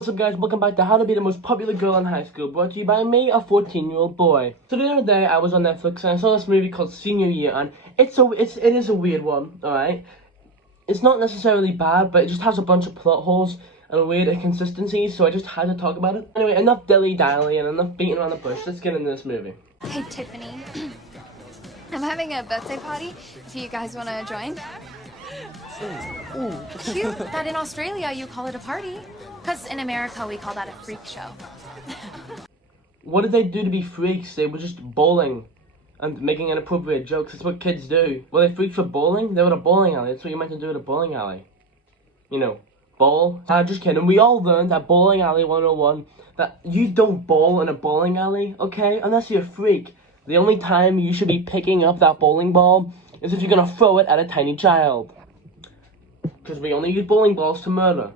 What's up guys, welcome back to How to Be the Most Popular Girl in High School, brought to you by me, a 14-year-old boy. So the other day I was on Netflix and I saw this movie called Senior Year, and it is a weird one, alright? It's not necessarily bad, but it just has a bunch of plot holes and weird inconsistencies, so I just had to talk about it. Anyway, enough dilly-dally and enough beating around the bush, let's get into this movie. Hey Tiffany, I'm having a birthday party. Do you guys want to join? Ooh, cute that in Australia you call it a party. Because in America we call that a freak show. What did they do to be freaks? They were just bowling and making inappropriate jokes. That's what kids do. Were they freaks for bowling? They were at a bowling alley. That's what you're meant to do at a bowling alley. You know, bowl. Just kidding. We all learned at Bowling Alley 101 that you don't bowl in a bowling alley, okay? Unless you're a freak. The only time you should be picking up that bowling ball is if you're gonna throw it at a tiny child. Because we only use bowling balls to murder.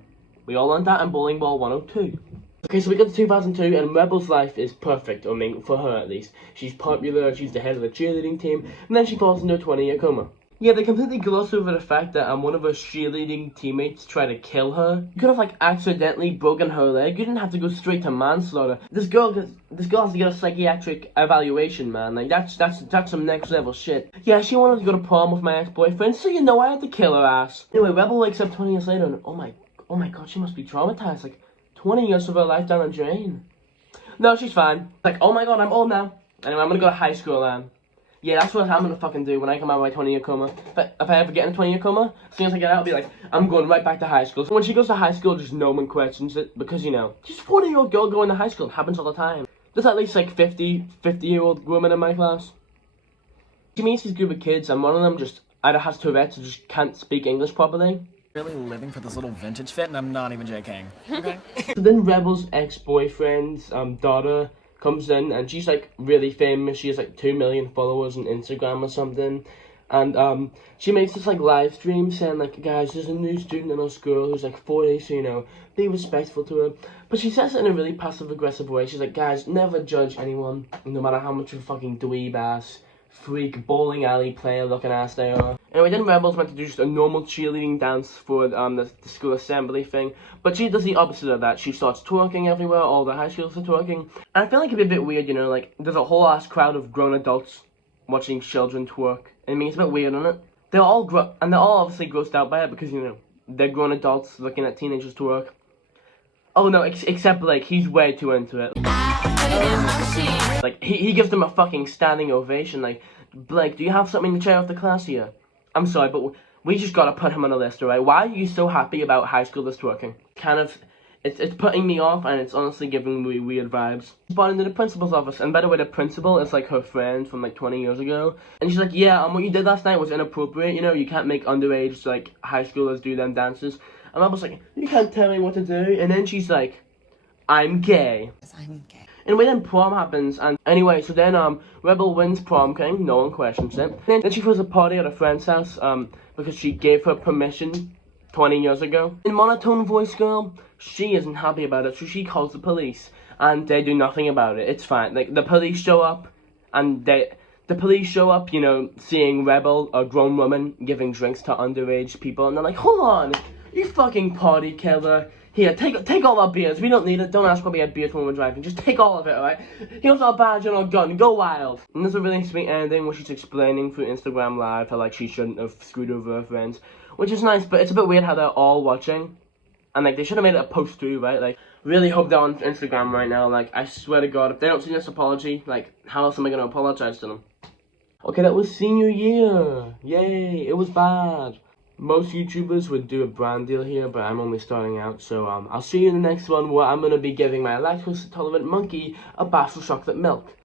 We all learned that in Bowling Ball 102. Okay, so we got to 2002, and Rebel's life is perfect, I mean, for her at least. She's popular, she's the head of the cheerleading team, and then she falls into a 20-year coma. Yeah, they completely gloss over the fact that one of her cheerleading teammates tried to kill her. You could have, like, accidentally broken her leg. You didn't have to go straight to manslaughter. This girl has to get a psychiatric evaluation, man. Like, that's some next level shit. Yeah, she wanted to go to prom with my ex-boyfriend, so you know I had to kill her ass. Anyway, Rebel wakes up 20 years later, and oh my god, she must be traumatized. Like, 20 years of her life down the drain. No, she's fine. Like, oh my god, I'm old now. Anyway, I'm gonna go to high school then. Yeah, that's what I'm gonna fucking do when I come out of my 20-year coma. If I ever get in a 20-year coma, as soon as I get out, I'll be like, I'm going right back to high school. So when she goes to high school, just no one questions it. Because, you know, she's a 40-year-old girl going to high school. It happens all the time. There's at least, like, 50-year-old women in my class. She meets these group of kids, and one of them just either has Tourette's or just can't speak English properly. Really living for this little vintage fit, and I'm not even joking. Okay. So then Rebel's ex-boyfriend's daughter comes in, and she's like really famous. She has like 2 million followers on Instagram or something, and she makes this like live stream saying like, guys, there's a new student in our school who's like 40, so you know, be respectful to her. But she says it in a really passive-aggressive way. She's like, guys, never judge anyone, no matter how much of a fucking dweeb ass freak bowling alley player looking ass they are. Anyway, then Rebel's meant to do just a normal cheerleading dance for the school assembly thing, but she does the opposite of that. She starts twerking everywhere, all the high schools are twerking, and I feel like it'd be a bit weird, you know, like, there's a whole ass crowd of grown adults watching children twerk. I mean, it's a bit weird, isn't it? They're all obviously grossed out by it because, you know, they're grown adults looking at teenagers twerk. Oh no, except, like, he's way too into it. Like, he gives them a fucking standing ovation. Like, Blake, do you have something to chair off the class here? I'm sorry, but we just gotta put him on the list, alright? Why are you so happy about high schoolers twerking? Kind of, it's putting me off, and it's honestly giving me weird vibes. Brought into the principal's office, and by the way, the principal is like her friend from like 20 years ago. And she's like, yeah, what you did last night was inappropriate, you know, you can't make underage, like, high schoolers do them dances. And I was like, you can't tell me what to do. And then she's like, I'm gay. Yes, I'm gay. Anyway, then prom happens, and anyway, so then Rebel wins prom king, no one questions it. Then she throws a party at a friend's house because she gave her permission 20 years ago. In monotone voice girl, she isn't happy about it, so she calls the police, and they do nothing about it. It's fine. Like, the police show up, and you know, seeing Rebel, a grown woman, giving drinks to underage people, and they're like, hold on, you fucking party killer. Here, take all our beers. We don't need it. Don't ask why we had beers when we're driving. Just take all of it, alright? Here's our badge and our gun. Go wild. And there's a really sweet ending where she's explaining through Instagram Live how, like, she shouldn't have screwed over her friends. Which is nice, but it's a bit weird how they're all watching. And, like, they should have made it a post too, right? Like, really hope they're on Instagram right now. Like, I swear to God, if they don't see this apology, like, how else am I going to apologize to them? Okay, that was senior year. Yay, it was bad. Most YouTubers would do a brand deal here, but I'm only starting out, so I'll see you in the next one where I'm going to be giving my lactose-intolerant monkey a bath of chocolate milk.